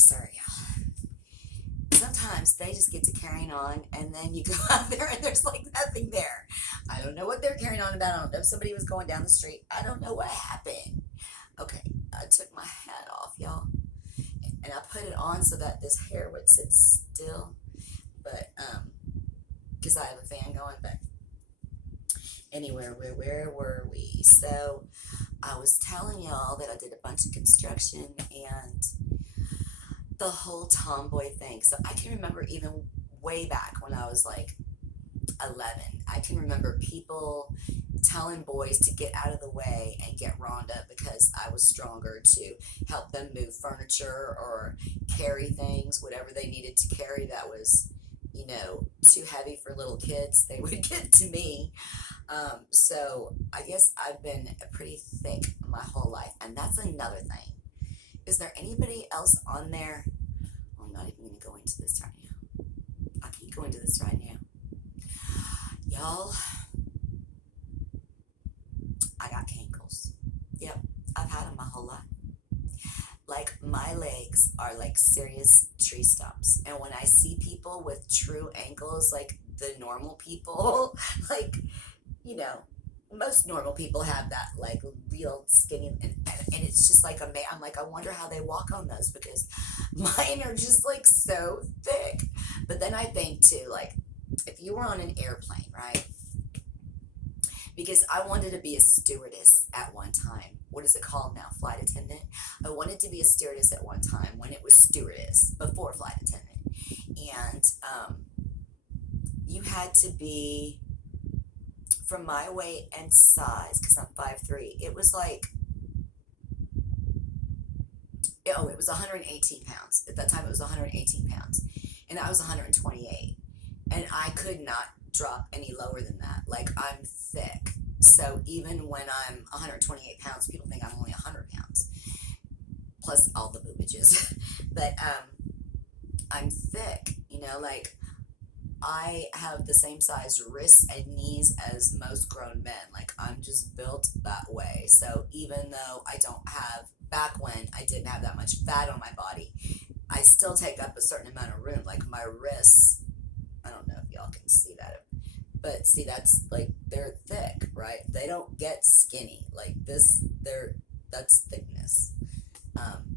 sorry, y'all. Sometimes they just get to carrying on, and then you go out there and there's like nothing there. I don't know what they're carrying on about. I don't know if somebody was going down the street. I don't know what happened. Okay, I took my hat off, y'all, and I put it on so that this hair would sit still. But because I have a fan going. But anywhere, where were we? So I was telling y'all that I did a bunch of construction and the whole tomboy thing. So I can remember even way back when I was like 11, I can remember people telling boys to get out of the way and get Rhonda because I was stronger to help them move furniture or carry things, whatever they needed to carry that was, too heavy for little kids, they would give to me. So I guess I've been pretty thick my whole life. And that's another thing. Is there anybody else on there? I'm not even going to go into this right now. I can't go into this right now. Y'all, I got cankles. Yep, I've had them my whole life. Like, my legs are like serious tree stumps. And when I see people with true ankles, like the normal people, like, you know, most normal people have that like real skinny, and it's just like I'm like, I wonder how they walk on those because mine are just like so thick. But then I think too, like, if you were on an airplane, right? Because I wanted to be a stewardess at one time. What is it called now? Flight attendant. I wanted to be a stewardess at one time when it was stewardess before flight attendant, and you had to be from my weight and size because I'm 5'3". It was like, oh, it was 118 pounds at that time. It was 118 pounds, and I was 128, and I could not drop any lower than that. Like, I'm thick. So even when I'm 128 pounds, people think I'm only 100 pounds, plus all the boobages. But I'm thick, like I have the same size wrists and knees as most grown men. Like, I'm just built that way. So even though I don't have, back when I didn't have that much fat on my body, I still take up a certain amount of room. Like, my wrists, I don't know if y'all can see that, but see, that's like, they're thick, right? They don't get skinny like this. That's thickness. Um,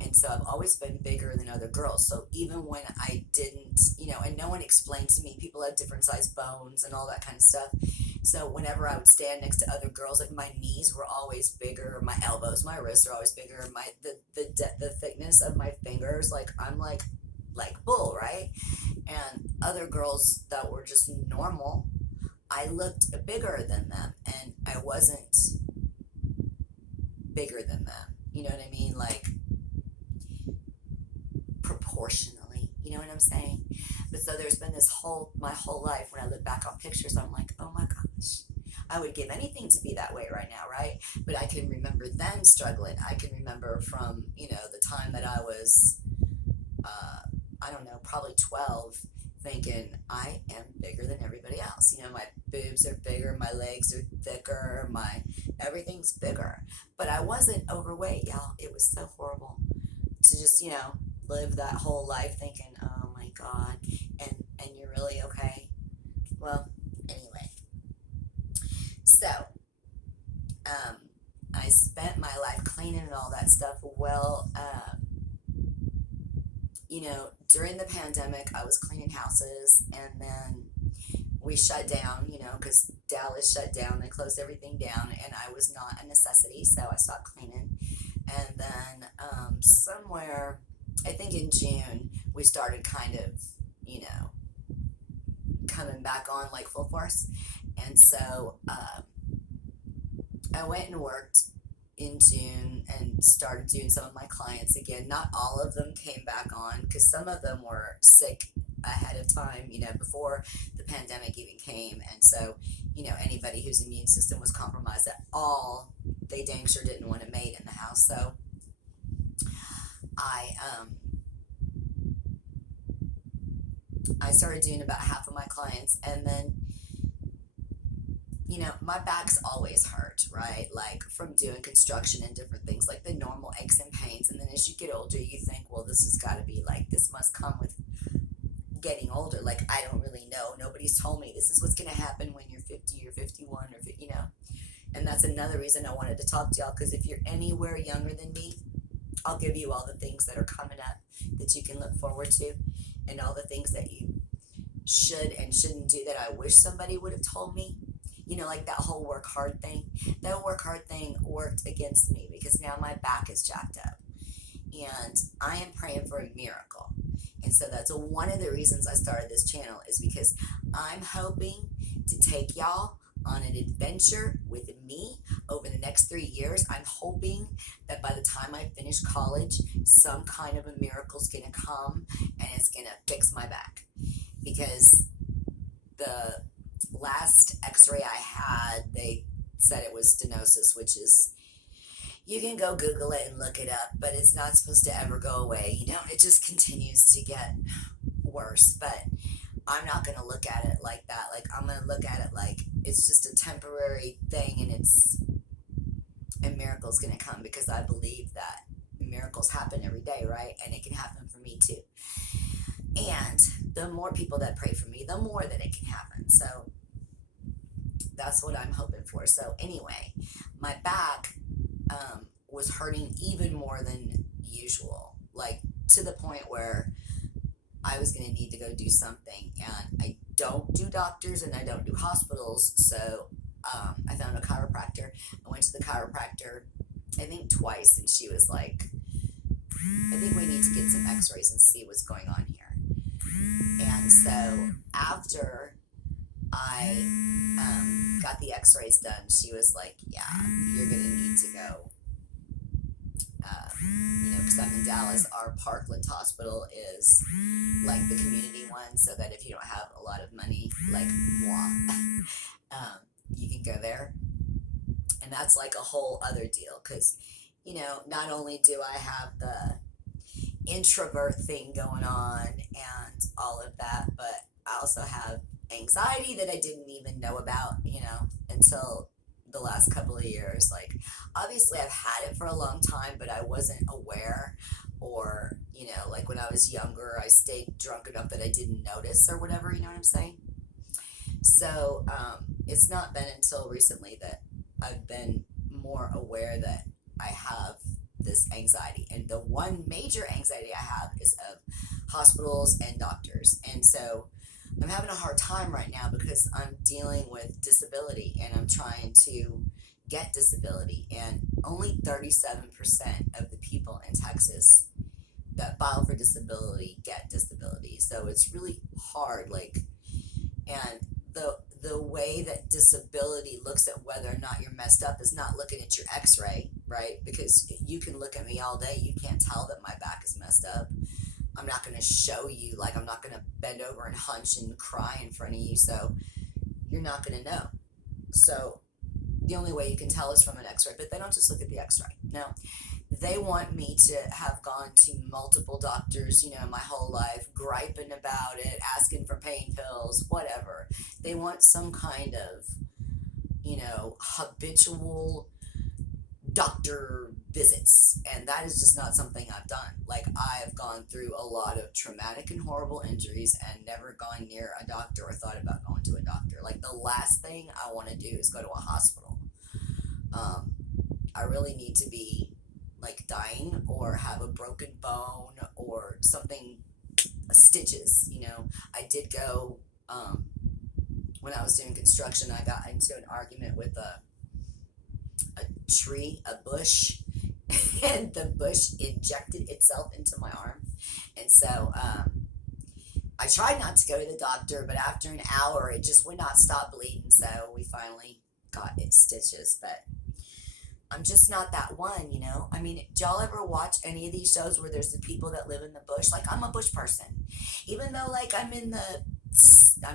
and so I've always been bigger than other girls. So even when I didn't, and no one explained to me, people had different size bones and all that kind of stuff. So whenever I would stand next to other girls, like, my knees were always bigger, my elbows, my wrists are always bigger, the thickness of my fingers, like, I'm like bull, right? And other girls that were just normal, I looked bigger than them, and I wasn't bigger than them. You know what I mean? Like, proportionally, you know what I'm saying? But so there's been my whole life, when I look back on pictures, I'm like, oh my gosh, I would give anything to be that way right now, right? But I can remember them struggling. I can remember from, the time that I was, I don't know, probably 12, thinking I am bigger than everybody else. My boobs are bigger, my legs are thicker, my everything's bigger. But I wasn't overweight, y'all. It was so horrible to just, live that whole life thinking, oh my God, and you're really okay. Well, anyway, so um, I spent my life cleaning and all that stuff. Well, during the pandemic, I was cleaning houses, and then we shut down, because Dallas shut down. They closed everything down, and I was not a necessity, so I stopped cleaning. And then somewhere, I think in June, we started kind of, coming back on like full force. And so I went and worked in June and started doing some of my clients again. Not all of them came back on because some of them were sick ahead of time, before the pandemic even came. And so, anybody whose immune system was compromised at all, they dang sure didn't want a maid in the house. So I started doing about half of my clients, and then, my back's always hurt, right? Like from doing construction and different things, like the normal aches and pains. And then as you get older, you think, well, this has got to be like, this must come with getting older. Like, I don't really know. Nobody's told me this is what's going to happen when you're 50 or 51 or. And that's another reason I wanted to talk to y'all, because if you're anywhere younger than me, I'll give you all the things that are coming up that you can look forward to, and all the things that you should and shouldn't do that I wish somebody would have told me. Like that whole work hard thing. That work hard thing worked against me because now my back is jacked up. And I am praying for a miracle. And so that's one of the reasons I started this channel, is because I'm hoping to take y'all on an adventure with me over the next 3 years. I'm hoping that by the time I finish college, some kind of a miracle's gonna come and it's gonna fix my back. Because the last x-ray I had, they said it was stenosis, which is, you can go Google it and look it up, but it's not supposed to ever go away. It just continues to get worse. But I'm not going to look at it like that. Like, I'm going to look at it like it's just a temporary thing, and a miracle's going to come, because I believe that miracles happen every day, right? And it can happen for me too. And the more people that pray for me, the more that it can happen. So that's what I'm hoping for. So anyway, my back was hurting even more than usual, like to the point where I was going to need to go do something. And I don't do doctors and I don't do hospitals. So I found a chiropractor. I went to the chiropractor, I think twice, and she was like, I think we need to get some x-rays and see what's going on here. And so after I got the x-rays done, she was like, yeah, you're going to need to go, because I'm in Dallas. Our Parkland Hospital is like the community one, so that if you don't have a lot of money, like moi, you can go there. And that's like a whole other deal, because, not only do I have the introvert thing going on and all of that, but I also have anxiety that I didn't even know about, until the last couple of years. Like, obviously I've had it for a long time, but I wasn't aware, or, like when I was younger, I stayed drunk enough that I didn't notice or whatever, you know what I'm saying? So, it's not been until recently that I've been more aware that I have this anxiety. And the one major anxiety I have is of hospitals and doctors. And so I'm having a hard time right now because I'm dealing with disability and I'm trying to get disability. And only 37% of the people in Texas that file for disability get disability. So it's really hard. And the way that disability looks at whether or not you're messed up is not looking at your x-ray, right? Because you can look at me all day, you can't tell that my back is messed up. I'm not going to show you, like, I'm not going to bend over and hunch and cry in front of you, so you're not going to know. So the only way you can tell is from an x-ray, but they don't just look at the x-ray. No, they want me to have gone to multiple doctors, my whole life, griping about it, asking for pain pills, whatever. They want some kind of, habitual doctor visits. And that is just not something I've done. Like, I have gone through a lot of traumatic and horrible injuries and never gone near a doctor or thought about going to a doctor. Like, the last thing I want to do is go to a hospital. I really need to be like dying or have a broken bone or something, stitches. I did go, when I was doing construction, I got into an argument with a tree, a bush, and the bush injected itself into my arm. And so I tried not to go to the doctor, but after an hour it just would not stop bleeding, so we finally got it stitches. But I'm just not that one, I mean, did y'all ever watch any of these shows where there's the people that live in the bush? Like, I'm a bush person. Even though, like, I'm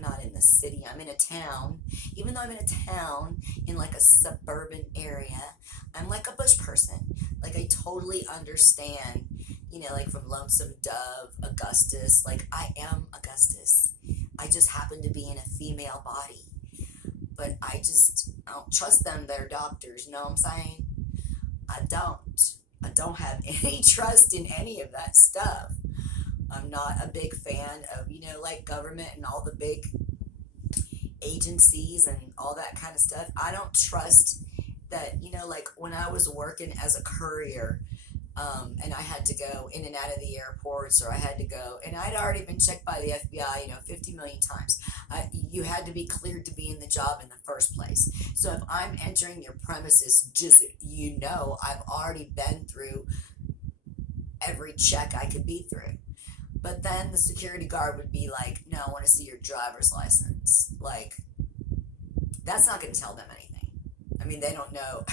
not in the city, I'm in a town. Even though I'm in a town, in like a suburban area, I'm like a bush person. Like, I totally understand, like from Lonesome Dove, Augustus. Like, I am Augustus. I just happen to be in a female body. But I just I don't trust them, they're doctors, you know what I'm saying? I don't. I don't have any trust in any of that stuff. I'm not a big fan of, like government and all the big agencies and all that kind of stuff. I don't trust that, like when I was working as a courier, and I had to go in and out of the airports, or I had to go, and I'd already been checked by the FBI, 50 million times. You had to be cleared to be in the job in the first place. So if I'm entering your premises, just, I've already been through every check I could be through. But then the security guard would be like, no, I want to see your driver's license. Like, that's not going to tell them anything. I mean, they don't know.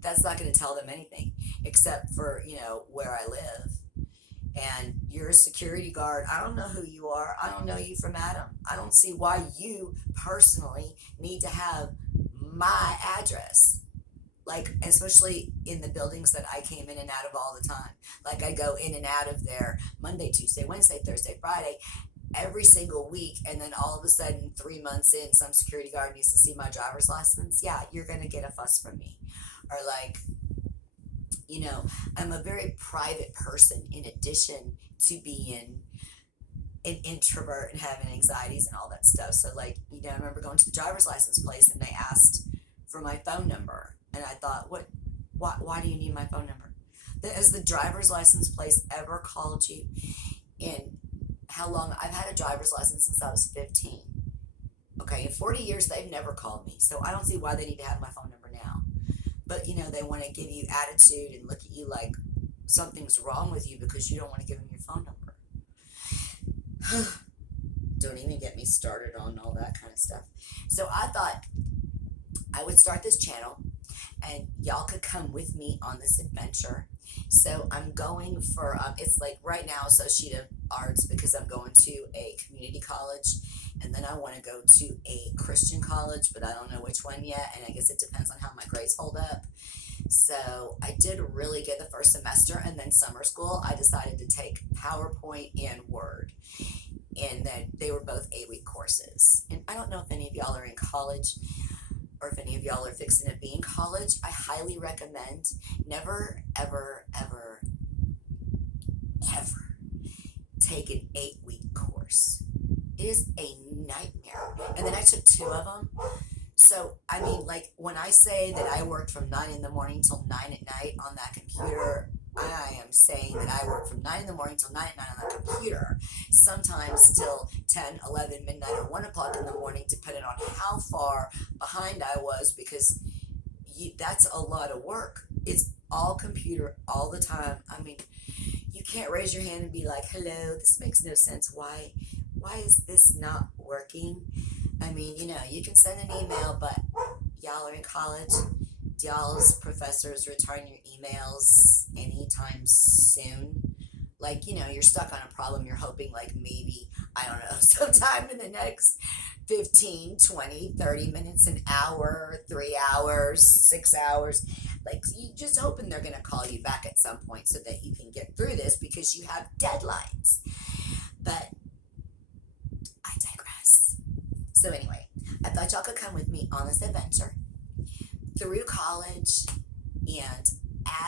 That's not going to tell them anything except for, where I live. And you're a security guard. I don't know who you are. I don't know you from Adam. I don't see why you personally need to have my address. Like, especially in the buildings that I came in and out of all the time. Like, I go in and out of there Monday, Tuesday, Wednesday, Thursday, Friday, every single week. And then all of a sudden, 3 months in, some security guard needs to see my driver's license. Yeah, you're going to get a fuss from me. Or like, I'm a very private person in addition to being an introvert and having anxieties and all that stuff. So like, I remember going to the driver's license place and they asked for my phone number. And I thought, why do you need my phone number? Has the driver's license place ever called you? In how long? I've had a driver's license since I was 15. Okay, in 40 years, they've never called me. So I don't see why they need to have my phone number now. But, they want to give you attitude and look at you like something's wrong with you because you don't want to give them your phone number. Don't even get me started on all that kind of stuff. So I thought I would start this channel and y'all could come with me on this adventure. So I'm going for, it's like right now Associate of Arts because I'm going to a community college, and then I want to go to a Christian college, but I don't know which one yet, and I guess it depends on how my grades hold up. So I did really good the first semester, and then summer school, I decided to take PowerPoint and Word, and then they were both 8-week courses. And I don't know if any of y'all are in college, or if any of y'all are fixing to be in college. I highly recommend never, ever, ever, ever take an 8-week course. It is a nightmare. And then I took 2 of them. So, I mean, like, when I say that I worked from 9 in the morning till 9 at night on that computer, I am saying that I work from 9 in the morning till 9 at night on that computer, sometimes till 10, 11, midnight, or 1 o'clock in the morning, depending on how far behind I was, because that's a lot of work. It's all computer all the time. I mean, you can't raise your hand and be like, hello, this makes no sense. Why is this not working? I mean, you can send an email, but y'all are in college. Do y'all's professors return your emails anytime soon? Like, you're stuck on a problem. You're hoping, like, maybe, I don't know, sometime in the next 15, 20, 30 minutes, an hour, 3 hours, 6 hours. Like, you just hoping they're going to call you back at some point so that you can get through this because you have deadlines. But I digress. So anyway, I thought y'all could come with me on this adventure through college, and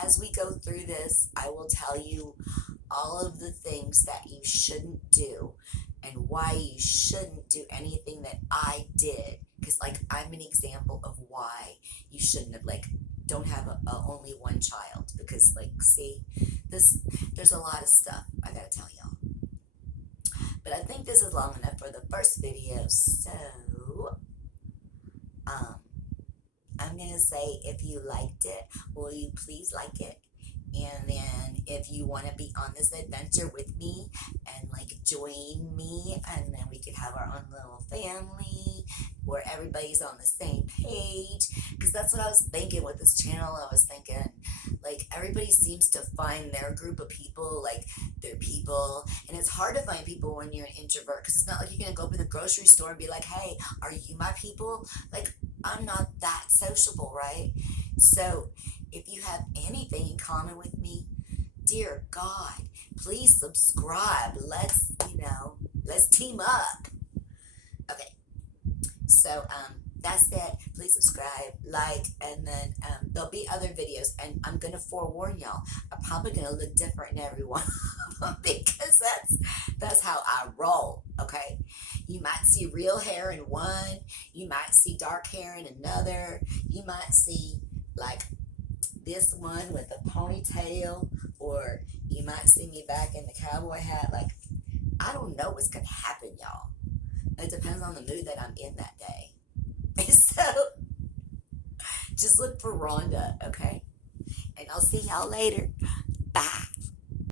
as we go through this, I will tell you all of the things that you shouldn't do and why you shouldn't do anything that I did, because like I'm an example of why you shouldn't have, like, don't have a only one child, because like, see, there's a lot of stuff I gotta tell y'all. But I think this is long enough for the first video, so I'm gonna say, if you liked it, will you please like it? And then if you want to be on this adventure with me and like join me, and then we could have our own little family where everybody's on the same page, because that's what I was thinking with this channel. I was thinking, like, everybody seems to find their group of people, like their people, and it's hard to find people when you're an introvert, because it's not like you're gonna go up in the grocery store and be like, hey, are you my people? Like, I'm not that sociable, right? So if you have anything in common with me, dear God, please subscribe. Let's team up. Okay. So, that's it. Please subscribe, like, and then there'll be other videos. And I'm gonna forewarn y'all, I'm probably gonna look different in every one of them because that's how I roll. Okay, you might see real hair in one, you might see dark hair in another, you might see like this one with a ponytail, or you might see me back in the cowboy hat. Like, I don't know what's gonna happen, y'all. It depends on the mood that I'm in that day. So just look for Rhonda, okay? And I'll see y'all later. Bye.